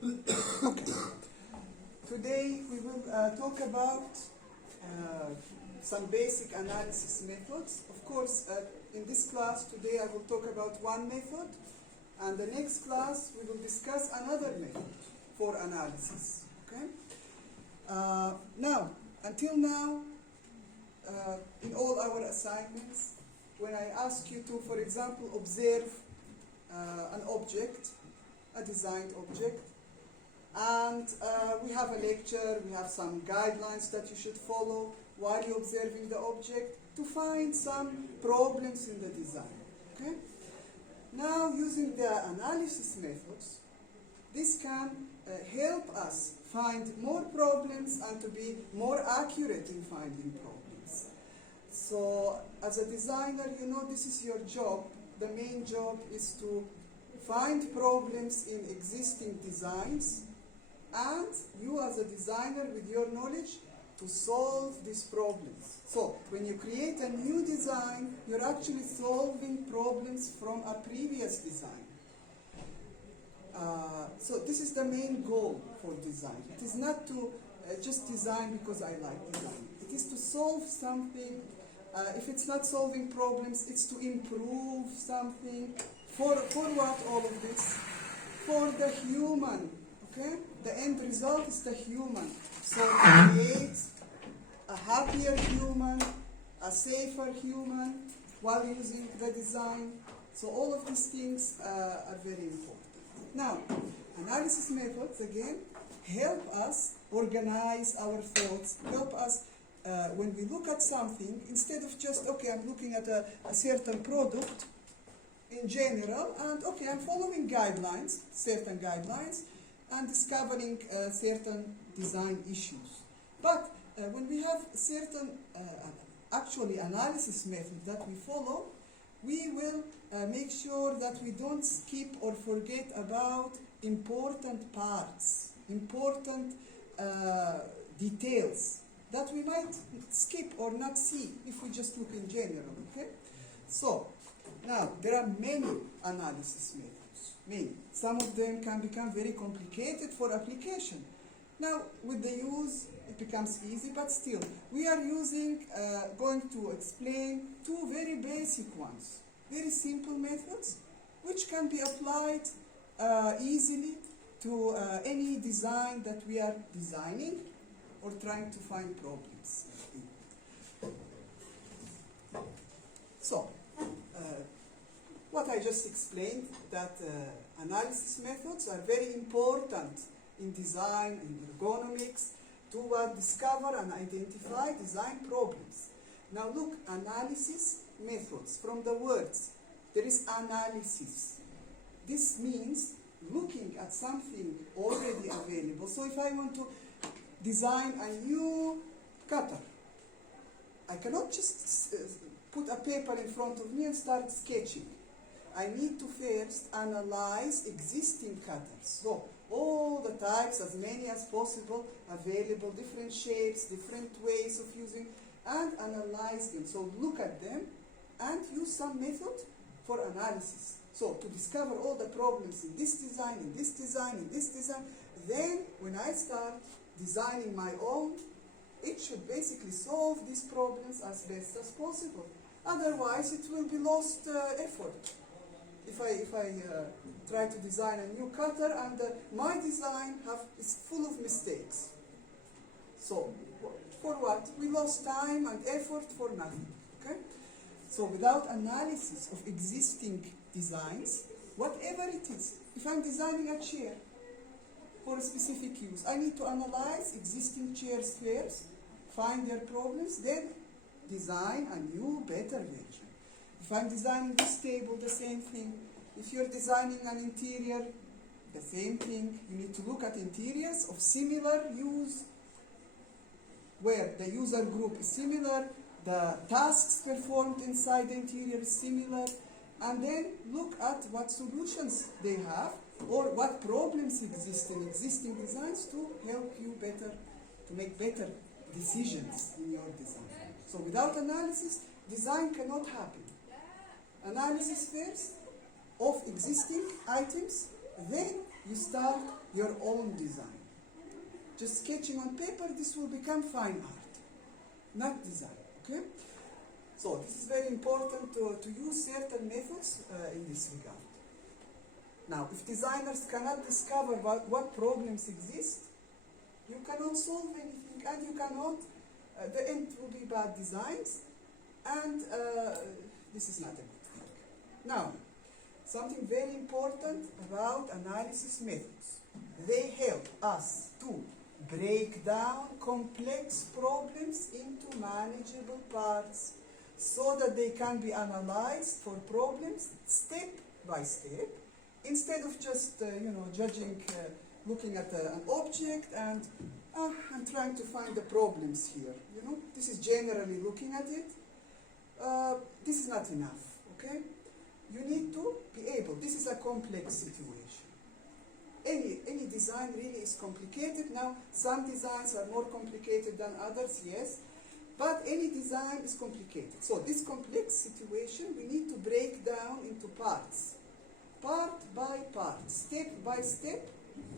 Okay. Today we will talk about some basic analysis methods. Of course, in this class today I will talk about one method, and the next class we will discuss another method for analysis. Okay? Until now, in all our assignments, when I ask you to, for example, observe an object, a designed object, and we have a lecture, we have some guidelines that you should follow while you're observing the object to find some problems in the design. Okay? Now, using the analysis methods, this can help us find more problems and to be more accurate in finding problems. So, as a designer, you know this is your job. The main job is to find problems in existing designs, and you as a designer with your knowledge to solve these problems. So when you create a new design, you're actually solving problems from a previous design. So this is the main goal for design. It is not to just design because I like design. It is to solve something. If it's not solving problems, it's to improve something. For what all of this? For the human. Okay? The end result is the human. So create a happier human, a safer human while using the design. So all of these things are very important. Now, analysis methods, again, help us organize our thoughts, help us when we look at something, instead of just, okay, I'm looking at a certain product in general, and okay, I'm following guidelines, certain guidelines, and discovering certain design issues. But when we have certain actually analysis method that we follow, we will make sure that we don't skip or forget about important parts, important details that we might skip or not see if we just look in general, okay? So, now, there are many analysis methods, many. Some of them can become very complicated for application. Now, with the use, it becomes easy, but still, we are going to explain two very basic ones, very simple methods, which can be applied easily to any design that we are designing or trying to find problems. So, what I just explained, that analysis methods are very important in design, in ergonomics, to discover and identify design problems. Now look, analysis methods, from the words, there is analysis. This means looking at something already available. So if I want to design a new cutter, I cannot just put a paper in front of me and start sketching. I need to first analyze existing cutters. So all the types, as many as possible, available, different shapes, different ways of using, and analyze them. So look at them and use some method for analysis. So to discover all the problems in this design, in this design, in this design, then when I start designing my own, it should basically solve these problems as best as possible. Otherwise, it will be lost effort. If I try to design a new cutter and my design is full of mistakes. So, for what? We lost time and effort for nothing. Okay? So, without analysis of existing designs, whatever it is, if I'm designing a chair for a specific use, I need to analyze existing chairs first, find their problems, then design a new, better version. If I'm designing this table, the same thing. If you're designing an interior, the same thing. You need to look at interiors of similar use, where the user group is similar, the tasks performed inside the interior is similar, and then look at what solutions they have or what problems exist in existing designs to help you better, to make better decisions in your design. So without analysis, design cannot happen. Analysis first of existing items, then you start your own design. Just sketching on paper, this will become fine art, not design, okay? So this is very important to use certain methods in this regard. Now, if designers cannot discover what problems exist, you cannot solve anything, and you cannot, the end will be bad designs, and this is not a good thing. Now, something very important about analysis methods. They help us to break down complex problems into manageable parts so that they can be analyzed for problems step by step, instead of just judging, looking at an object and I'm trying to find the problems here. This is generally looking at it. This is not enough, okay? You need to be able, this is a complex situation. Any design really is complicated. Now, some designs are more complicated than others, yes, but any design is complicated. So this complex situation, we need to break down into parts, part by part, step by step.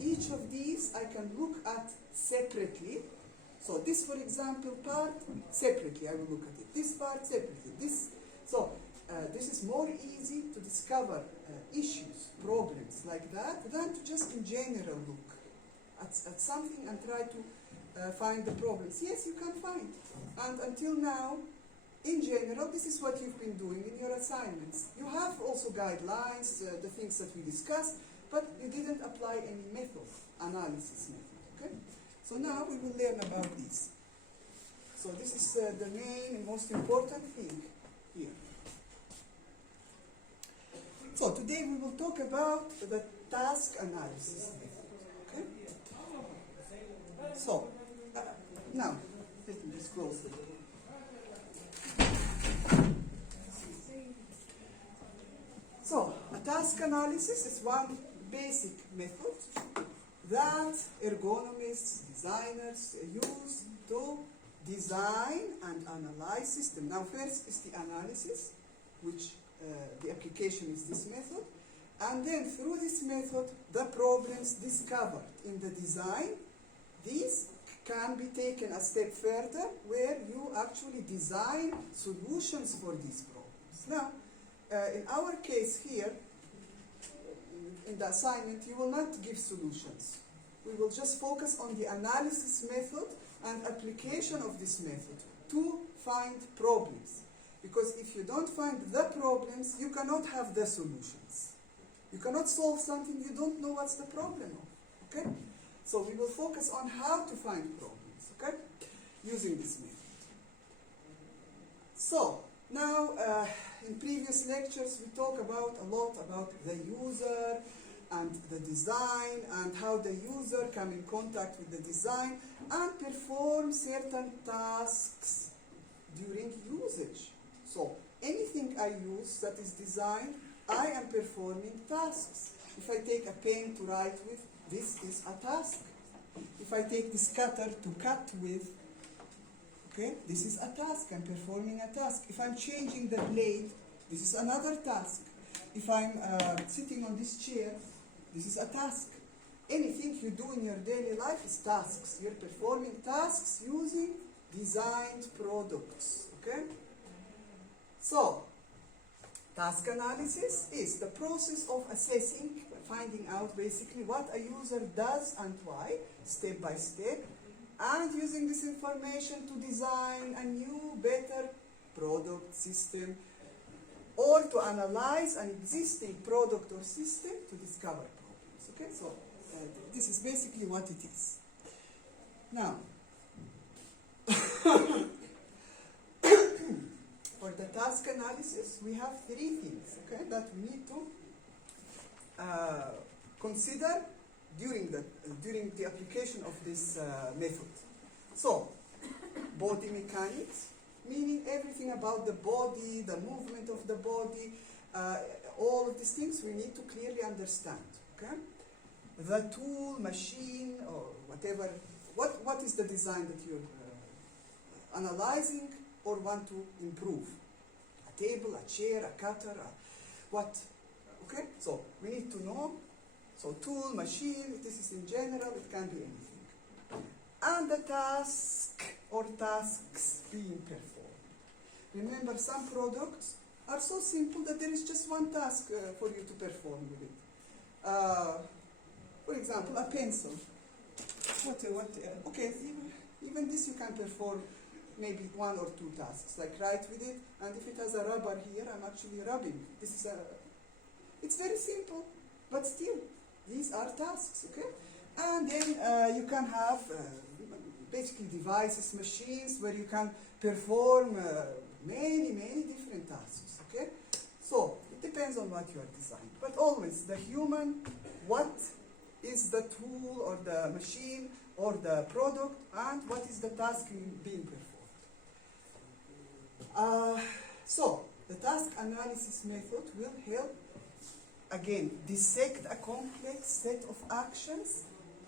Each of these I can look at separately. So this, for example, part, separately I will look at it. This part, separately. This is more easy to discover issues, problems like that, than to just in general look at something and try to find the problems. Yes, you can find. And until now, in general, this is what you've been doing in your assignments. You have also guidelines, the things that we discussed, but you didn't apply any method, analysis method, okay? So now we will learn about this. So this is the main and most important thing here. So today we will talk about the task analysis method, okay? So, now, let me just close the door. So, a task analysis is one basic method that ergonomists, designers use to design and analyze systems. Now, first is the analysis, which the application is this method, and then through this method, the problems discovered in the design, these can be taken a step further, where you actually design solutions for these problems. Now, in our case here, in the assignment, you will not give solutions. We will just focus on the analysis method and application of this method to find problems. Because if you don't find the problems, you cannot have the solutions. You cannot solve something you don't know what's the problem of, okay? So we will focus on how to find problems, okay? Using this method. So, now, in previous lectures, we talked a lot about the user and the design and how the user come in contact with the design and perform certain tasks during usage. So, anything I use that is designed, I am performing tasks. If I take a pen to write with, this is a task. If I take this cutter to cut with, okay, this is a task. I'm performing a task. If I'm changing the blade, this is another task. If I'm sitting on this chair, this is a task. Anything you do in your daily life is tasks. You're performing tasks using designed products, okay? So, task analysis is the process of assessing, finding out basically what a user does and why, step by step, and using this information to design a new, better product, system, or to analyze an existing product or system to discover problems. Okay, so this is basically what it is. Now, for the task analysis, we have three things, okay, that we need to consider during the application of this method. So, body mechanics, meaning everything about the body, the movement of the body, all of these things we need to clearly understand, okay? The tool, machine, or whatever, what is the design that you're analyzing or want to improve? A table, a chair, a cutter, what? Okay, so we need to know. So tool, machine, this is in general, it can be anything. And the task or tasks being performed. Remember, some products are so simple that there is just one task for you to perform with it. For example, a pencil. Okay, even this you can perform maybe one or two tasks, like write with it, and if it has a rubber here, I'm actually rubbing. It's very simple, but still, these are tasks, okay? And then you can have basically devices, machines, where you can perform many different tasks, okay? So, it depends on what you are designing. But always, the human, what is the tool or the machine or the product, and what is the task being performed. So, the task analysis method will help, again, dissect a complex set of actions.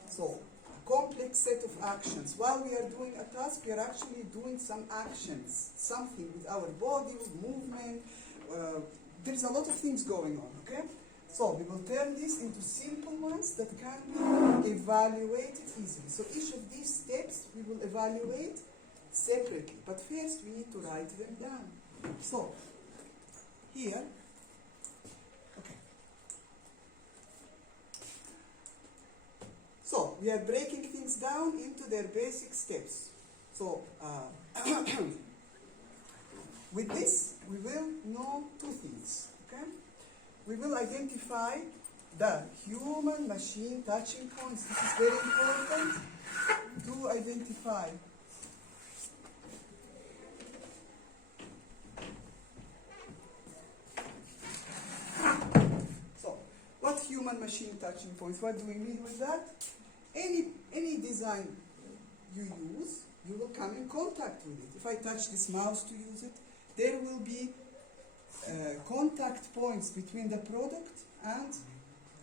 So, a complex set of actions. While we are doing a task, we are actually doing some actions, something with our body, movement. There's a lot of things going on, okay? So, we will turn this into simple ones that can be evaluated easily. So, each of these steps we will evaluate separately. But first, we need to write them down. So, here, okay. So, we are breaking things down into their basic steps. So, with this, we will know two things, okay? We will identify the human-machine touching points. This is very important to identify. So, what human-machine touching points? What do we mean with that? Any design you use, you will come in contact with it. If I touch this mouse to use it, there will be contact points between the product and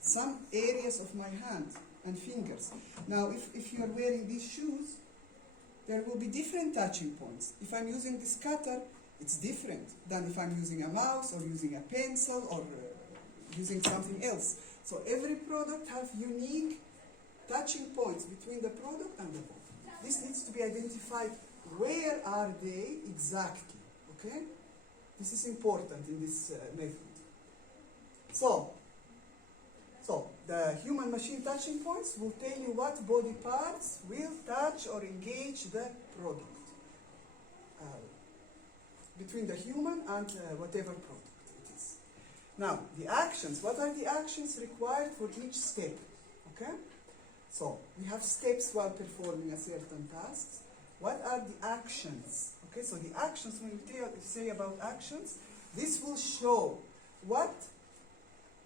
some areas of my hand and fingers. Now, if you are wearing these shoes, there will be different touching points. If I'm using this cutter, it's different than if I'm using a mouse or using a pencil or using something else. So every product has unique touching points between the product and the body. This needs to be identified. Where are they exactly? Okay? This is important in this method. So the human-machine touching points will tell you what body parts will touch or engage the product between the human and whatever product it is. Now, the actions. What are the actions required for each step? Okay? So, we have steps while performing a certain task. What are the actions? Okay, so the actions, when we say about actions, this will show what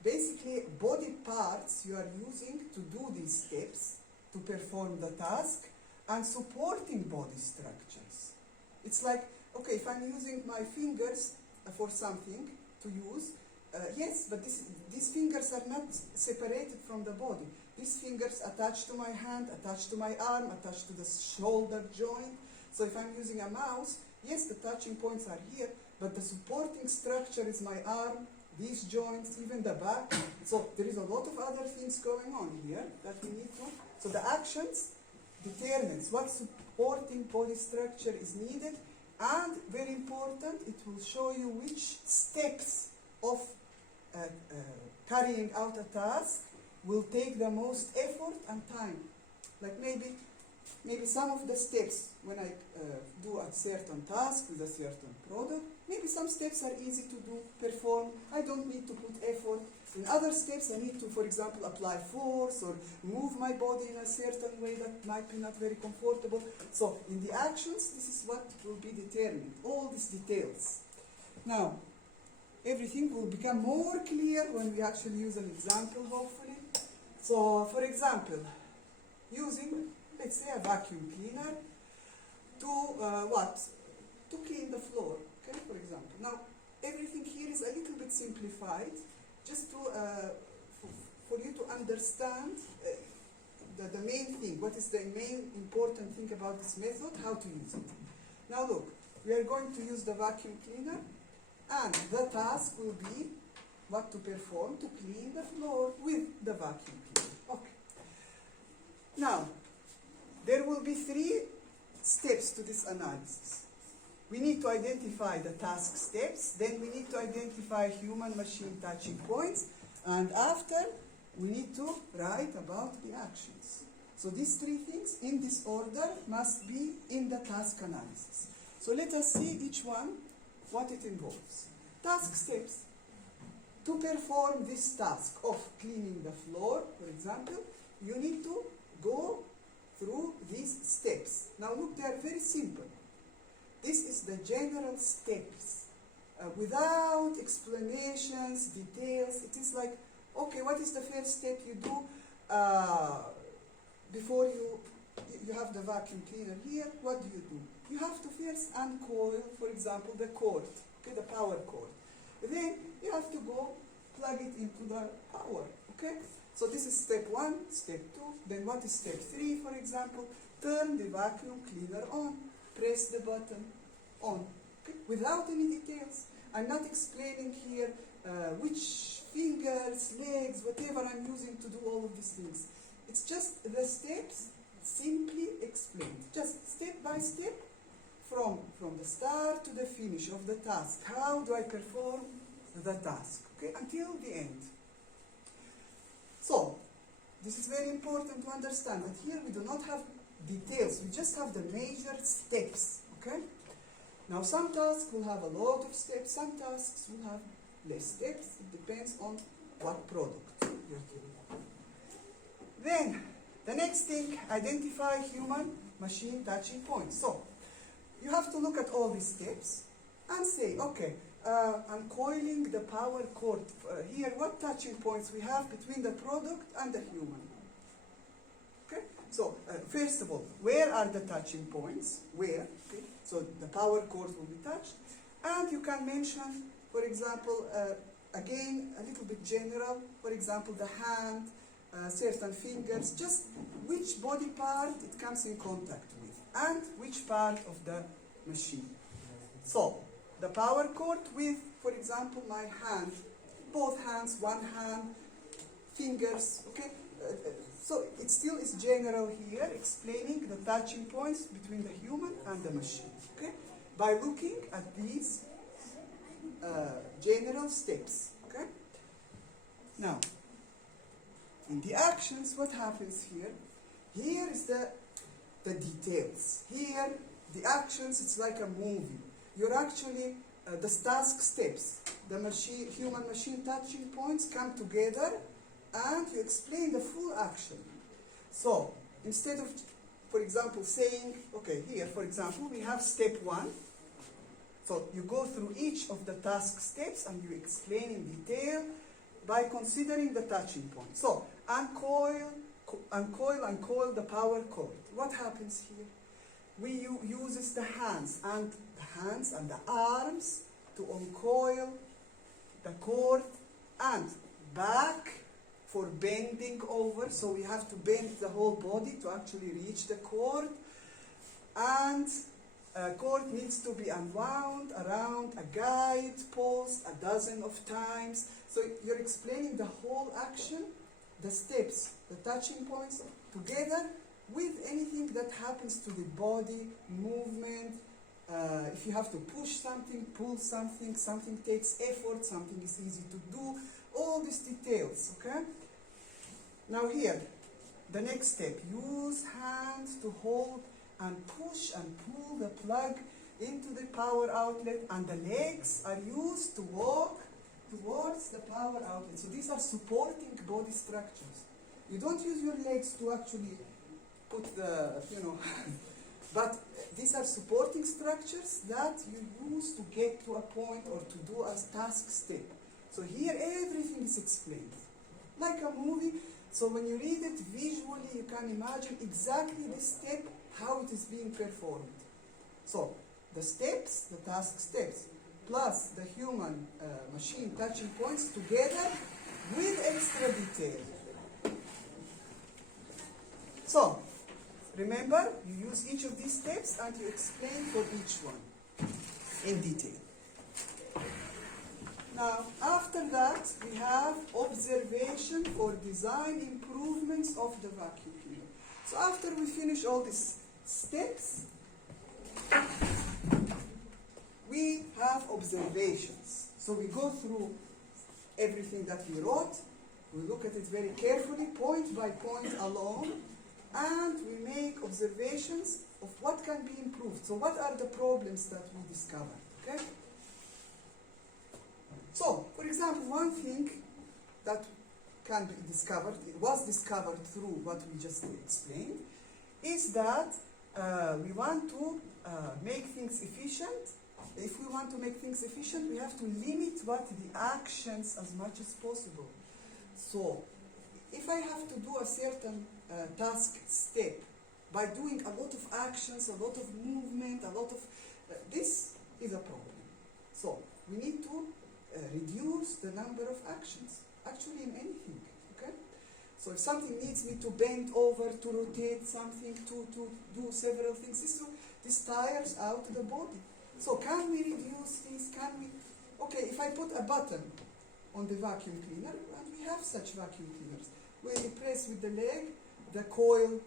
basically body parts you are using to do these steps, to perform the task, and supporting body structures. It's like, okay, if I'm using my fingers for something to use, yes, but these fingers are not separated from the body. These fingers attached to my hand, attached to my arm, attached to the shoulder joint. So if I'm using a mouse, yes, the touching points are here, but the supporting structure is my arm, these joints, even the back. So there is a lot of other things going on here that we need to. So the actions determines what supporting body structure is needed, and very important, it will show you which steps of carrying out a task will take the most effort and time. Like maybe some of the steps when I do a certain task with a certain product, maybe some steps are easy to do, perform. I don't need to put effort. In other steps, I need to, for example, apply force or move my body in a certain way that might be not very comfortable. So in the actions, this is what will be determined, all these details. Now, everything will become more clear when we actually use an example, hopefully. So, for example, using, let's say, a vacuum cleaner to to clean the floor, okay, for example. Now, everything here is a little bit simplified, just to for you to understand the main thing. What is the main important thing about this method? How to use it. Now, look, we are going to use the vacuum cleaner, and the task will be what to perform to clean the floor with the vacuum cleaner. Now, there will be 3 steps to this analysis. We need to identify the task steps, then we need to identify human-machine touching points, and after, we need to write about the actions. So these 3 things, in this order, must be in the task analysis. So let us see each one, what it involves. Task steps. To perform this task of cleaning the floor, for example, you need to go through these steps. Now look, they are very simple. This is the general steps. Without explanations, details, it is like, okay, what is the first step you do before you have the vacuum cleaner here? What do? You have to first uncoil, for example, the cord, okay, the power cord. Then you have to go plug it into the power, okay? So this is step 1, step 2. Then what is step 3, for example? Turn the vacuum cleaner on. Press the button on, okay? Without any details. I'm not explaining here which fingers, legs, whatever I'm using to do all of these things. It's just the steps simply explained. Just step by step from the start to the finish of the task. How do I perform the task, okay, until the end. So, this is very important to understand that here we do not have details, we just have the major steps, okay? Now some tasks will have a lot of steps, some tasks will have less steps, it depends on what product you're doing. Then, the next thing, identify human-machine touching points. So, you have to look at all these steps and say, okay, uncoiling the power cord. Here, what touching points we have between the product and the human? Okay? So, first of all, where are the touching points? Where? Okay? So, the power cord will be touched. And you can mention, for example, again, a little bit general, for example, the hand, certain fingers, just which body part it comes in contact with, and which part of the machine. So, the power cord with, for example, my hand, both hands, one hand, fingers, okay? So it still is general here, explaining the touching points between the human and the machine, okay? By looking at these general steps, okay? Now, in the actions, what happens here? Here is the details. Here, the actions, it's like a movie. You're actually, the task steps, the human-machine touching points come together and you explain the full action. So, instead of, for example, saying, okay, here, for example, we have step 1. So, you go through each of the task steps and you explain in detail by considering the touching point. So, uncoil the power cord. What happens here? We uses the hands and the arms to uncoil the cord and back for bending over. So we have to bend the whole body to actually reach the cord. And cord needs to be unwound around a guide post a dozen of times. So you're explaining the whole action, the steps, the touching points together with anything that happens to the body, movement, if you have to push something, pull something, something takes effort, something is easy to do, all these details, okay? Now here, the next step, use hands to hold and push and pull the plug into the power outlet, and the legs are used to walk towards the power outlet. So these are supporting body structures. You don't use your legs to actually put the, but these are supporting structures that you use to get to a point or to do a task step. So here everything is explained. Like a movie, so when you read it visually, you can imagine exactly this step, how it is being performed. So the steps, the task steps, plus the human machine touching points together with extra detail. So, remember, you use each of these steps and you explain for each one in detail. Now, after that, we have observation for design improvements of the vacuum cleaner. So after we finish all these steps, we have observations. So we go through everything that we wrote, we look at it very carefully, point by point alone, and we make observations of what can be improved. So what are the problems that we discovered, okay? So, for example, one thing that can be discovered, it was discovered through what we just explained, is that we want to make things efficient. If we want to make things efficient, we have to limit what the actions as much as possible. So, if I have to do a certain task step by doing a lot of actions, a lot of movement, a lot of... this is a problem. So, we need to reduce the number of actions, actually in anything, okay? So if something needs me to bend over, to rotate something, to do several things, this tires out the body. So can we reduce this? Can we... Okay, if I put a button on the vacuum cleaner, and we have such vacuum cleaners, when you press with the leg, the coil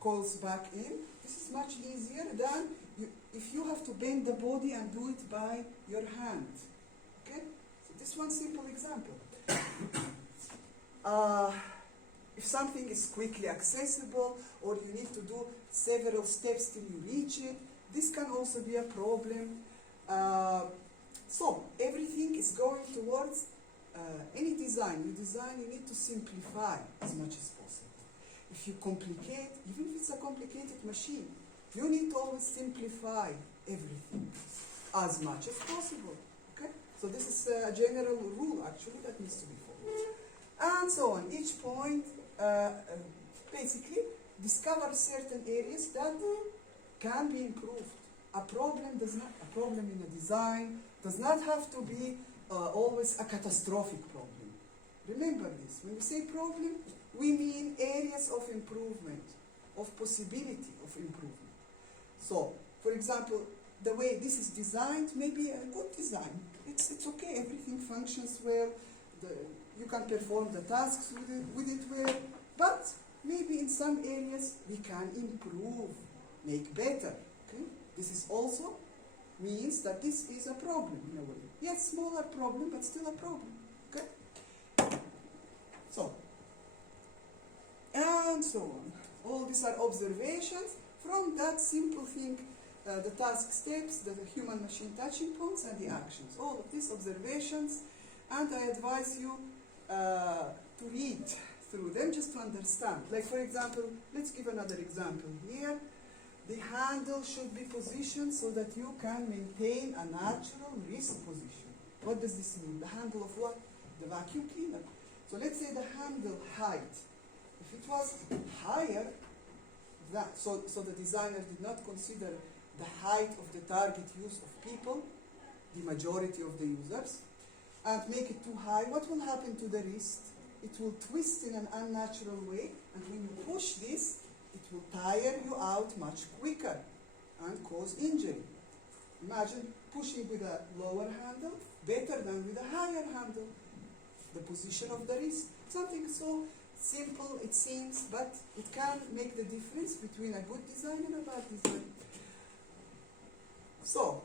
coils back in. This is much easier than if you have to bend the body and do it by your hand. Okay? So this one simple example. If something is quickly accessible, or you need to do several steps till you reach it, this can also be a problem. So everything is going towards any design. You need to simplify as much as possible. If you complicate, even if it's a complicated machine, you need to always simplify everything as much as possible. Okay? So this is a general rule, actually, that needs to be followed. And so on. Each point, basically, discover certain areas that can be improved. A problem in a design does not have to be always a catastrophic problem. Remember this. When we say problem, we mean areas of improvement, of possibility of improvement. So, for example, the way this is designed may be a good design. It's okay, everything functions well, you can perform the tasks with it well, but maybe in some areas we can improve, make better. Okay? This is also means that this is a problem in a way. Yes, smaller problem, but still a problem. Okay? So, and so on. All these are observations from that simple thing, the task steps, the human-machine touching points, and the actions. All of these observations, and I advise you to read through them just to understand. Like, for example, let's give another example here. The handle should be positioned so that you can maintain a natural wrist position. What does this mean? The handle of what? The vacuum cleaner. So let's say the handle height. If it was higher, so the designer did not consider the height of the target use of people, the majority of the users, and make it too high, what will happen to the wrist? It will twist in an unnatural way, and when you push this, it will tire you out much quicker and cause injury. Imagine pushing with a lower handle better than with a higher handle. The position of the wrist. Something so simple it seems, but it can make the difference between a good design and a bad design. So,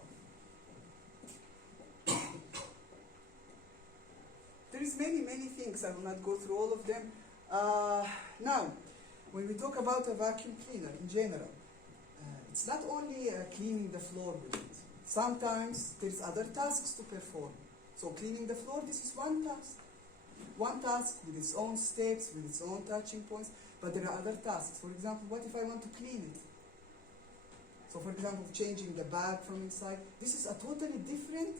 there is many things. I will not go through all of them. Now, when we talk about a vacuum cleaner in general, it's not only cleaning the floor with it. Sometimes there's other tasks to perform. So cleaning the floor, this is one task. One task with its own steps, with its own touching points, but there are other tasks. For example, what if I want to clean it? So for example, changing the bag from inside. This is a totally different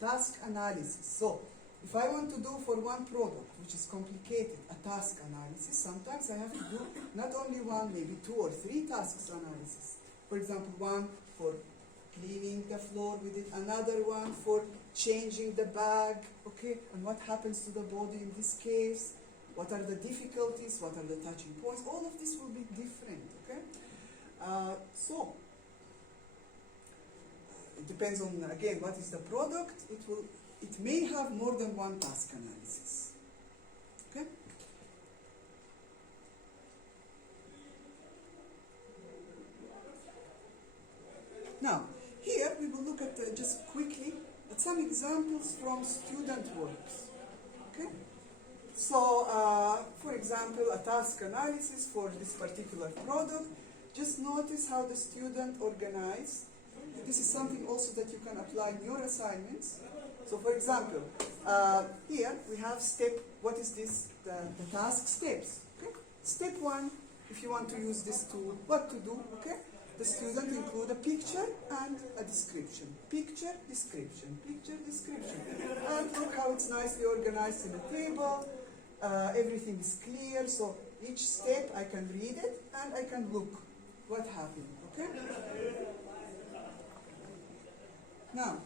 task analysis. So if I want to do for one product, which is complicated, a task analysis, sometimes I have to do not only one, maybe 2 or 3 tasks analysis. For example, one for cleaning the floor with it, another one for changing the bag, okay, and what happens to the body in this case, what are the difficulties, what are the touching points, all of this will be different, okay? So, it depends on, again, what is the product. It may have more than one task analysis, okay? Now, here we will look at just quickly at some examples from student works. Okay? So, for example, a task analysis for this particular product. Just notice how the student organized. This is something also that you can apply in your assignments. So, for example, here we have step, what is this? The task steps. Okay? Step 1, if you want to use this tool, what to do? Okay? The student include a picture and a description. Picture, description, picture, description. And look how it's nicely organized in a table. Everything is clear, so each step I can read it and I can look what happened. Okay? Now,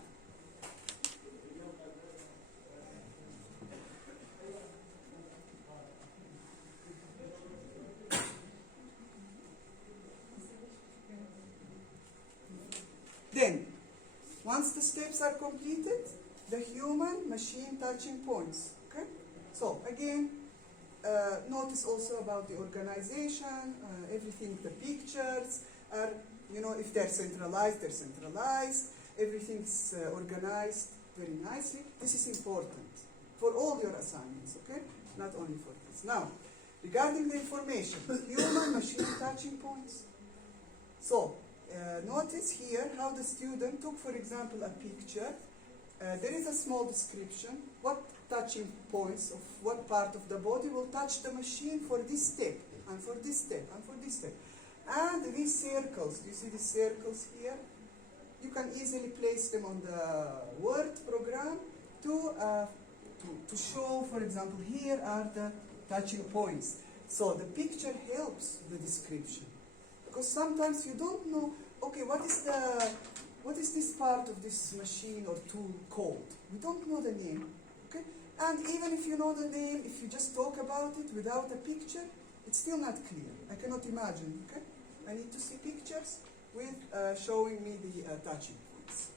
then, once the steps are completed, the human-machine touching points. Okay? So, again, notice also about the organization, everything, the pictures are, if they're centralized, they're centralized. Everything's organized very nicely. This is important for all your assignments, okay? Not only for this. Now, regarding the information, human-machine touching points. So, notice here how the student took, for example, a picture. There is a small description. What touching points of what part of the body will touch the machine for this step, and for this step, and for this step. And these circles, do you see these circles here? You can easily place them on the Word program to show, for example, here are the touching points. So the picture helps the description. Because sometimes you don't know, okay, what is this part of this machine or tool called? We don't know the name. Okay? And even if you know the name, if you just talk about it without a picture, it's still not clear. I cannot imagine. Okay? I need to see pictures with showing me the touching points.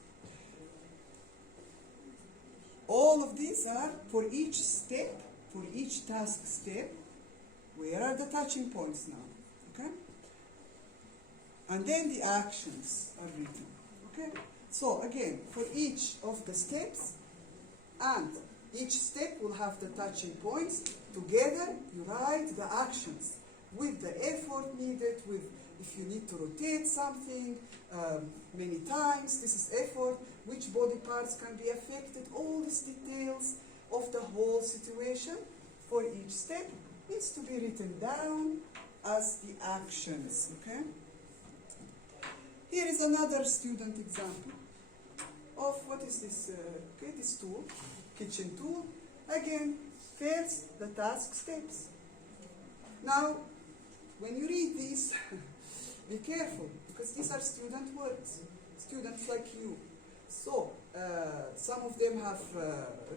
All of these are for each step, for each task step, where are the touching points now? Okay? And then the actions are written. Okay? So again, for each of the steps, and each step will have the touching points. Together, you write the actions with the effort needed, with if you need to rotate something many times, this is effort, which body parts can be affected, all these details of the whole situation for each step needs to be written down as the actions, okay? Here is another student example of what is this, this tool, kitchen tool. Again, first the task steps. Now, when you read these, be careful, because these are student words, students like you. So, some of them have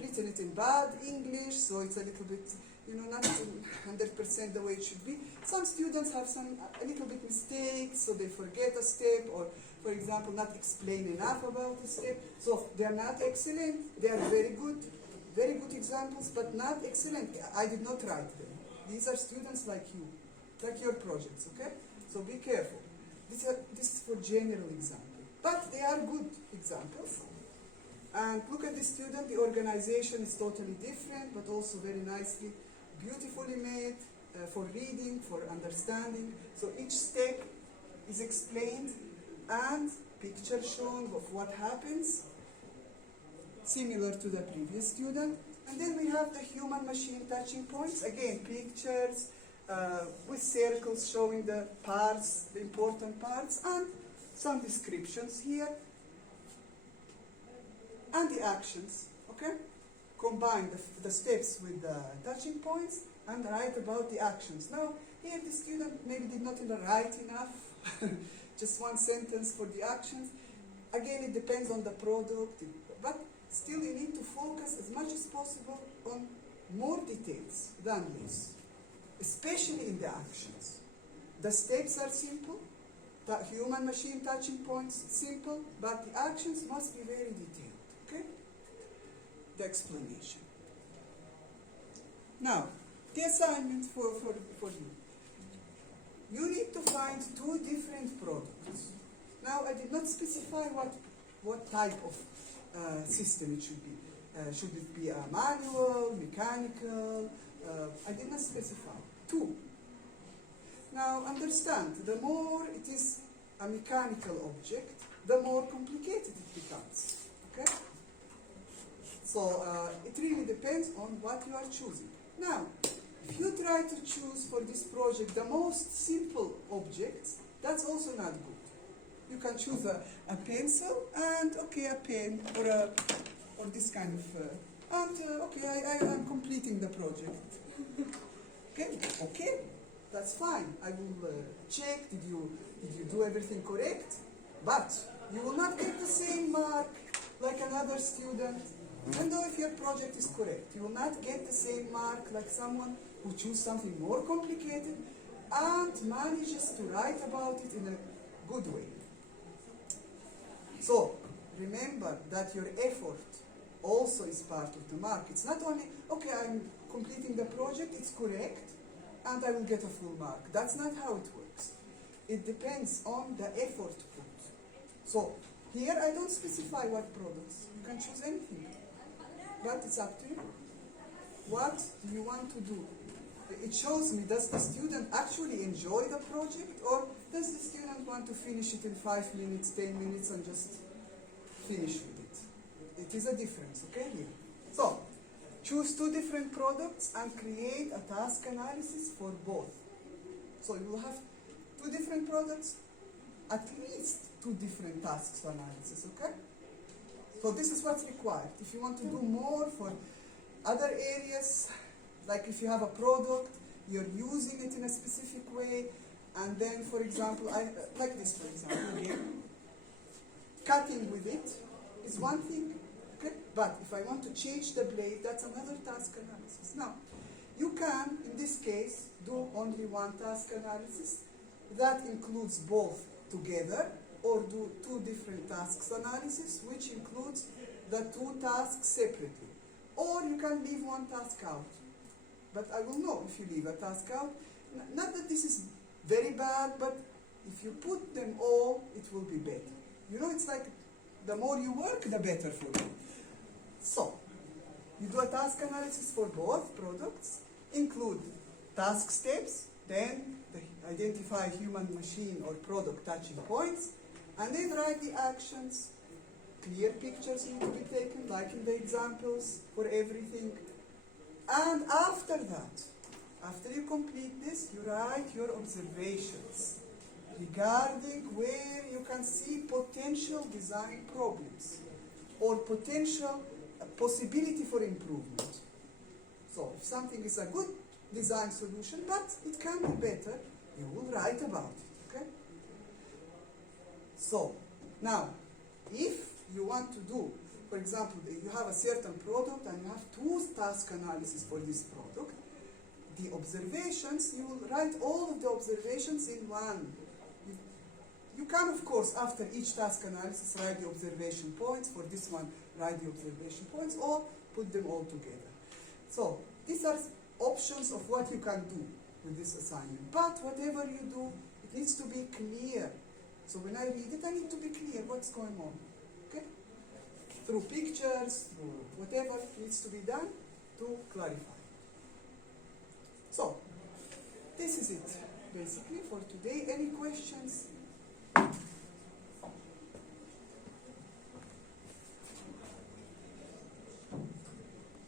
written it in bad English, so it's a little bit, not 100% the way it should be. Some students have a little bit mistakes, so they forget a step, or, for example, not explain enough about a step. So, they are not excellent, they are very good examples, but not excellent. I did not write them. These are students like you, like your projects, okay? So be careful. This is for general example. But they are good examples. And look at the student, the organization is totally different, but also very nicely, beautifully made for reading, for understanding. So each step is explained and picture shown of what happens, similar to the previous student. And then we have the human-machine touching points. Again, pictures with circles showing the parts, the important parts, and some descriptions here. And the actions, okay? Combine the steps with the touching points and write about the actions. Now, here the student maybe did not write enough, just one sentence for the actions. Again, it depends on the product, but still you need to focus as much as possible on more details than this, especially in the actions. The steps are simple, the human-machine touching points simple, but the actions must be very detailed, okay? The explanation. Now, the assignment for you. You need to find two different products. Now, I did not specify what type of system it should be. Should it be a manual, mechanical? I did not specify. 2. Now, understand, the more it is a mechanical object, the more complicated it becomes. Okay? So, it really depends on what you are choosing. Now, if you try to choose for this project the most simple objects, that's also not good. You can choose a pencil and, okay, a pen or this kind of, okay, I'm completing the project. Okay, that's fine. I will check, did you do everything correct? But you will not get the same mark like another student, even though if your project is correct. You will not get the same mark like someone who chooses something more complicated and manages to write about it in a good way. So, remember that your effort also is part of the mark. It's not only, okay, I'm completing the project, it's correct, and I will get a full mark. That's not how it works. It depends on the effort put. So, here I don't specify what products. You can choose anything. But it's up to you. What do you want to do? It shows me, does the student actually enjoy the project, or does the student want to finish it in 5 minutes, 10 minutes, and just finish with it? It is a difference, okay, here. So, choose 2 different products and create a task analysis for both. So you will have 2 different products, at least 2 different tasks analysis, okay? So this is what's required. If you want to do more for other areas, like if you have a product, you're using it in a specific way, and then, for example, like this, for example, again, cutting with it is one thing, okay? But if I want to change the blade, that's another task analysis. Now, you can, in this case, do only one task analysis. That includes both together, or do 2 different tasks analysis, which includes the 2 tasks separately. Or you can leave one task out. But I will know if you leave a task out. Not that this is very bad, but if you put them all, it will be better. You know, it's like the more you work, the better for you. So, you do a task analysis for both products, include task steps, then identify human, machine, or product touching points, and then write the actions. Clear pictures need to be taken, like in the examples, for everything. And after that, after you complete this, you write your observations regarding where you can see potential design problems or potential possibility for improvement. So if something is a good design solution, but it can be better, you will write about it, okay? So, now, if you want to do, for example, you have a certain product and you have 2 task analysis for this product, the observations, you will write all of the observations in one. You can, of course, after each task analysis, write the observation points. For this one, write the observation points, or put them all together. So, these are options of what you can do with this assignment. But whatever you do, it needs to be clear. So when I read it, I need to be clear what's going on. Okay? Through pictures, through whatever needs to be done to clarify. So, this is it, basically, for today. Any questions?